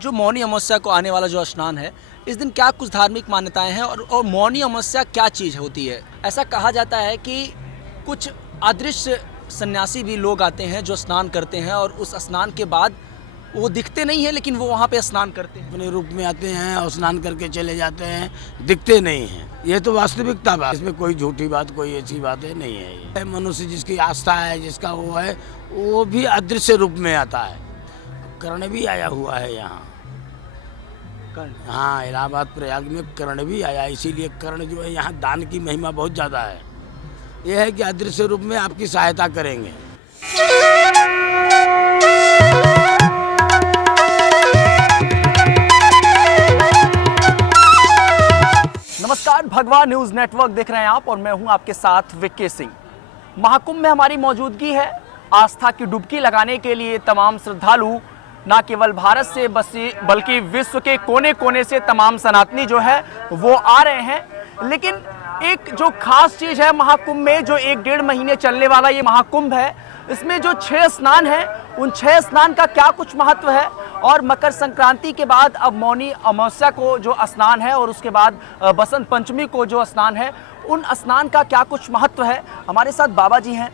जो मौनी अमावस्या को आने वाला जो स्नान है, इस दिन क्या कुछ धार्मिक मान्यताएं हैं और मौनी अमावस्या क्या चीज़ होती है? ऐसा कहा जाता है कि कुछ अदृश्य सन्यासी भी लोग आते हैं जो स्नान करते हैं और उस स्नान के बाद वो दिखते नहीं है, लेकिन वो वहाँ पे स्नान करते हैं। अपने रूप में आते हैं और स्नान करके चले जाते हैं, दिखते नहीं हैं। ये तो वास्तविकता बात, इसमें कोई झूठी बात, कोई ऐसी बातें नहीं है। ये मनुष्य जिसकी आस्था है, जिसका वो है, वो भी अदृश्य रूप में आता है। कर्ण भी आया हुआ है यहाँ। हाँ, इलाहाबाद प्रयाग में कर्ण भी आया, इसीलिए कर्ण जो है यहाँ दान की महिमा बहुत ज़्यादा है। यह है कि अदृश्य रूप में आपकी सहायता करेंगे। नमस्कार, भगवान न्यूज़ नेटवर्क देख रहे हैं आप और मैं हूं आपके साथ विक्की सिंह। महाकुंभ में हमारी मौजूदगी है। आस्था की डुबकी लगाने के लिए तमाम श्रद्धालु न केवल भारत से बल्कि विश्व के कोने कोने से तमाम सनातनी जो है वो आ रहे हैं। लेकिन एक जो खास चीज़ है महाकुंभ में, जो 1-1.5 महीने चलने वाला ये महाकुंभ है, इसमें जो 6 स्नान हैं, उन 6 स्नान का क्या कुछ महत्व है और मकर संक्रांति के बाद अब मौनी अमावस्या को जो स्नान है और उसके बाद बसंत पंचमी को जो स्नान है, उन स्नान का क्या कुछ महत्व है। हमारे साथ बाबा जी हैं,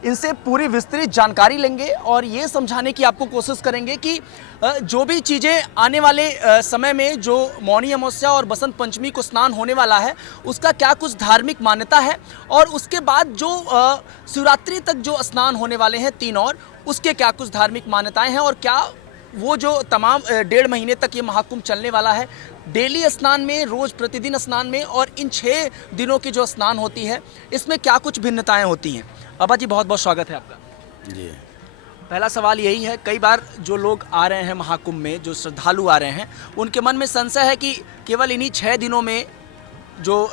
इनसे पूरी विस्तृत जानकारी लेंगे और ये समझाने की आपको कोशिश करेंगे कि जो भी चीज़ें आने वाले समय में जो मौनी अमावस्या और बसंत पंचमी को स्नान होने वाला है, उसका क्या कुछ धार्मिक मान्यता है और उसके बाद जो शिवरात्रि तक जो स्नान होने वाले हैं 3 और, उसके क्या कुछ धार्मिक मान्यताएं हैं और क्या वो जो तमाम 1.5 महीने तक ये महाकुंभ चलने वाला है, डेली स्नान में, रोज़ प्रतिदिन स्नान में और इन 6 दिनों की जो स्नान होती है, इसमें क्या कुछ भिन्नताएं होती हैं। बाबा जी, बहुत बहुत स्वागत है आपका। जी, पहला सवाल यही है, कई बार जो लोग आ रहे हैं महाकुंभ में, जो श्रद्धालु आ रहे हैं, उनके मन में संशय है कि केवल इन्हीं 6 दिनों में जो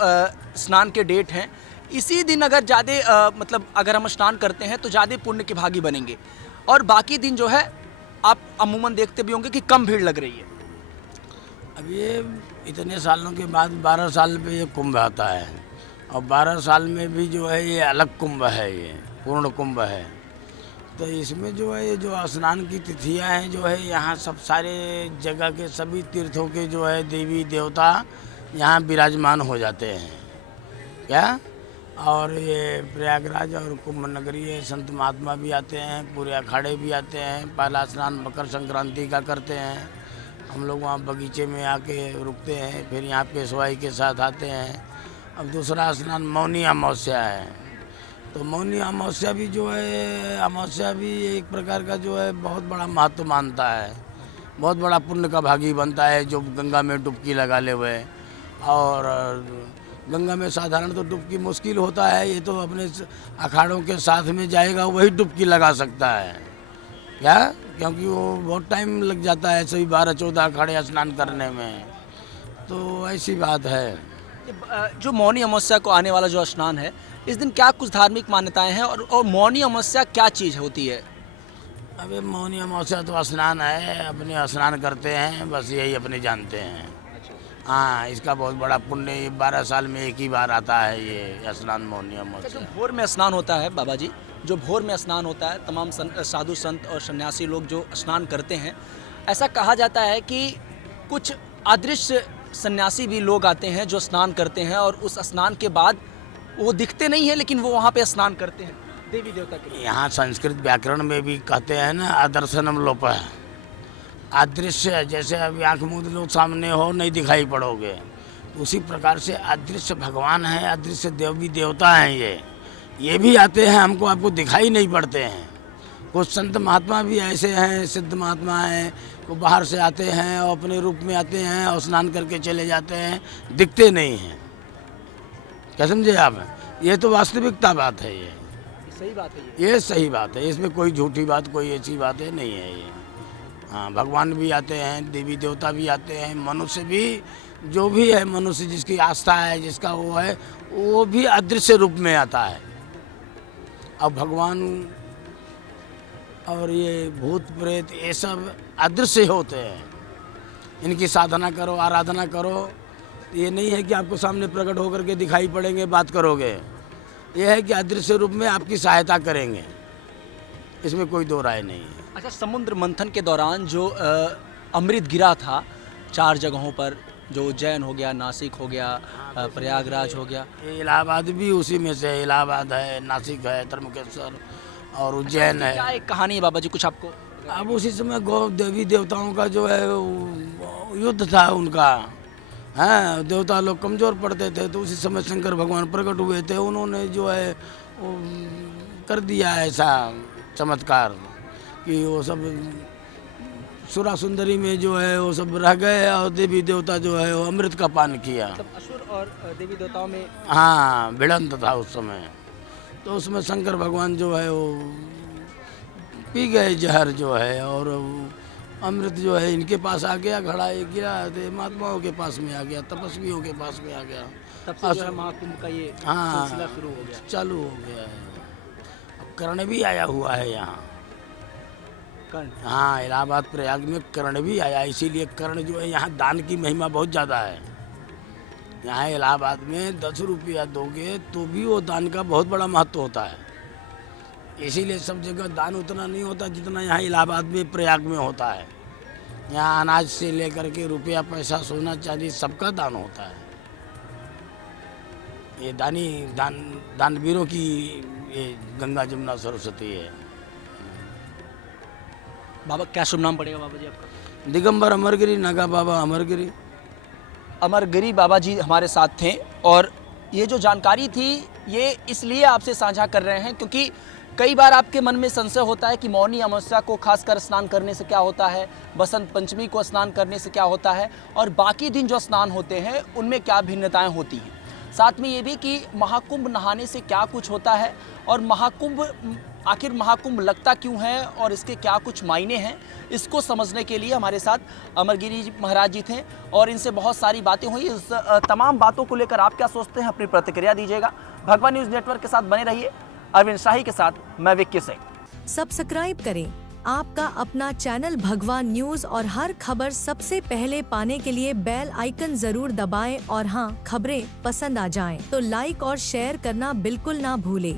स्नान के डेट हैं, इसी दिन अगर ज़्यादा मतलब अगर हम स्नान करते हैं तो ज़्यादा पुण्य के भागी बनेंगे और बाकी दिन जो है आप अमूमन देखते भी होंगे कि कम भीड़ लग रही है। अब ये इतने सालों के बाद 12 साल पे ये कुंभ आता है और 12 साल में भी जो है ये अलग कुंभ है, ये पूर्ण कुंभ है। तो इसमें जो है ये जो स्नान की तिथियां हैं, जो है यहाँ सब सारे जगह के सभी तीर्थों के जो है देवी देवता यहाँ विराजमान हो जाते हैं क्या। और ये प्रयागराज और कुंभ नगरी है, संत महात्मा भी आते हैं, पूरे अखाड़े भी आते हैं। पहला स्नान मकर संक्रांति का करते हैं, हम लोग वहाँ बगीचे में आके रुकते हैं, फिर यहाँ पेशवाई के साथ आते हैं। अब दूसरा स्नान मौनी अमावस्या है, तो मौनी अमावस्या भी जो है, अमावस्या भी एक प्रकार का जो है बहुत बड़ा महत्व मानता है, बहुत बड़ा पुण्य का भागी बनता है जो गंगा में डुबकी लगा ले हुए। और गंगा में साधारण तो डुबकी मुश्किल होता है, ये तो अपने अखाड़ों के साथ में जाएगा वही डुबकी लगा सकता है क्या, क्योंकि वो बहुत टाइम लग जाता है सभी 12-14 अखाड़े स्नान करने में। तो ऐसी बात है। जो मौनी अमावस्या को आने वाला जो स्नान है, इस दिन क्या कुछ धार्मिक मान्यताएं हैं और मौनी अमावस्या क्या चीज़ होती है? अबे मौनी अमावस्या तो स्नान है, अपने स्नान करते हैं, बस यही अपने जानते हैं। हाँ, इसका बहुत बड़ा पुण्य 12 साल में एक ही बार आता है ये स्नान मौनी अमावस्या। जो भोर में स्नान होता है बाबा जी, जो भोर में स्नान होता है, तमाम साधु संत और सन्यासी लोग जो स्नान करते हैं, ऐसा कहा जाता है कि कुछ अदृश्य सन्यासी भी लोग आते हैं जो स्नान करते हैं और उस स्नान के बाद वो दिखते नहीं है, लेकिन वो वहाँ पे स्नान करते हैं देवी देवता के लिए। यहाँ संस्कृत व्याकरण में भी कहते हैं ना, अदर्शनम लोप है, अदृश्य। जैसे अभी आँख मूंद लो, सामने हो, नहीं दिखाई पड़ोगे, उसी प्रकार से अदृश्य भगवान है, अदृश्य देवी देवता हैं ये भी आते हैं, हमको आपको दिखाई नहीं पड़ते हैं। कुछ संत महात्मा भी ऐसे हैं, सिद्ध महात्मा हैं, वो बाहर से आते हैं और अपने रूप में आते हैं और स्नान करके चले जाते हैं, दिखते नहीं हैं। क्या समझे आप? ये तो वास्तविकता बात है, ये सही बात है। ये सही बात है, इसमें कोई झूठी बात, कोई ऐसी बातें नहीं है ये। हाँ, भगवान भी आते हैं, देवी देवता भी आते हैं, मनुष्य भी, जो भी है मनुष्य जिसकी आस्था है, जिसका वो है, वो भी अदृश्य रूप में आता है। अब भगवान और ये भूत प्रेत ये सब अदृश्य होते हैं, इनकी साधना करो, आराधना करो, ये नहीं है कि आपको सामने प्रकट होकर के दिखाई पड़ेंगे, बात करोगे। ये है कि अदृश्य रूप में आपकी सहायता करेंगे, इसमें कोई दो राय नहीं है। अच्छा, समुद्र मंथन के दौरान जो अमृत गिरा था 4 जगहों पर, जो उज्जैन हो गया, नासिक हो गया, प्रयागराज हो गया। ये इलाहाबाद भी उसी में से, इलाहाबाद है, नासिक है, त्र्यंबकेश्वर और उज्जैन है। क्या एक कहानी है बाबा जी, कुछ आपको? अब उसी समय गौ देवी देवताओं का जो है वो युद्ध था उनका, हैं, देवता लोग कमज़ोर पड़ते थे, तो उसी समय शंकर भगवान प्रकट हुए थे। उन्होंने जो है वो कर दिया ऐसा चमत्कार कि वो सब सुरा सुंदरी में जो है वो सब रह गए और देवी देवता जो है वो अमृत का पान किया। मतलब असुर और देवी देवताओं में हाँ, भिड़ंत था उस समय। तो उसमें शंकर भगवान जो है वो पी गए जहर जो है, और अमृत जो है इनके पास आ गया, घड़ा एक गिरा, तो महात्माओं के पास में आ गया, तपस्वियों के पास में आ गया। तब से जो है महाकुंभ का ये सिलसिला हाँ, शुरू हो गया। चालू हो गया है। अब कर्ण भी आया हुआ है यहाँ। कर्ण, हाँ, इलाहाबाद प्रयाग में कर्ण भी आया, इसीलिए कर्ण जो है यहाँ दान की महिमा बहुत ज़्यादा है। यहाँ इलाहाबाद में 10 रुपया दोगे तो भी वो दान का बहुत बड़ा महत्व होता है। इसीलिए सब जगह दान उतना नहीं होता जितना यहाँ इलाहाबाद में प्रयाग में होता है। यहाँ अनाज से लेकर के रुपया पैसा सोना चांदी सबका दान होता है। ये दानवीरों की ये गंगा जमुना सरस्वती है। बाबा क्या शुभ नाम पड़ेगा बाबा जी आपका? दिगंबर अमरगिरी, नागा बाबा अमरगिरी। अमरगिरी बाबा जी हमारे साथ थे, और ये जो जानकारी थी ये इसलिए आपसे साझा कर रहे हैं क्योंकि कई बार आपके मन में संशय होता है कि मौनी अमावस्या को खासकर स्नान करने से क्या होता है, बसंत पंचमी को स्नान करने से क्या होता है, और बाकी दिन जो स्नान होते हैं उनमें क्या भिन्नताएं होती हैं। साथ में ये भी कि महाकुंभ नहाने से क्या कुछ होता है, और आखिर महाकुंभ लगता क्यों है, और इसके क्या कुछ मायने हैं, इसको समझने के लिए हमारे साथ अमरगिरी जी महाराज जी थे, और इनसे बहुत सारी बातें हुई। इस तमाम बातों को लेकर आप क्या सोचते हैं, अपनी प्रतिक्रिया दीजिएगा। भगवान न्यूज़ नेटवर्क के साथ बने रहिए। अरविंद शाही के साथ मैं विक्की सिंह। सब्सक्राइब करें आपका अपना चैनल भगवान न्यूज, और हर खबर सबसे पहले पाने के लिए बेल आइकन जरूर दबाएं, और हाँ, खबरें पसंद आ जाएं तो लाइक और शेयर करना बिल्कुल ना भूलें।